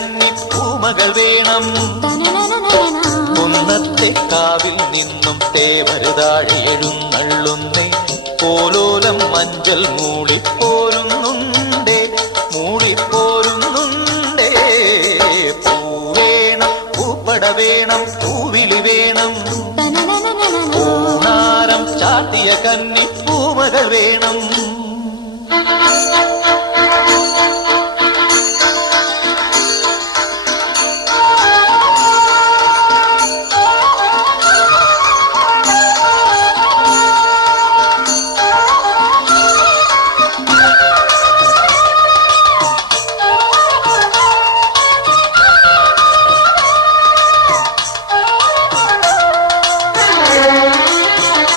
കന്നി പൂമകൾ വേണം. കുന്നത്തെ കാവിൽ നിന്നും തേവരുതാഴെ എഴുന്നള്ളുന്നേ. പോലോലം മഞ്ചൽ മൂളിപ്പോരുന്നുണ്ടേ, മൂളിപ്പോരുന്നുണ്ടേ. പൂവേണം, പൂപ്പട വേണം, പൂവിളി വേണം. പൂനാരം ചാട്ടിയ കന്നി പൂമകൾ വേണം.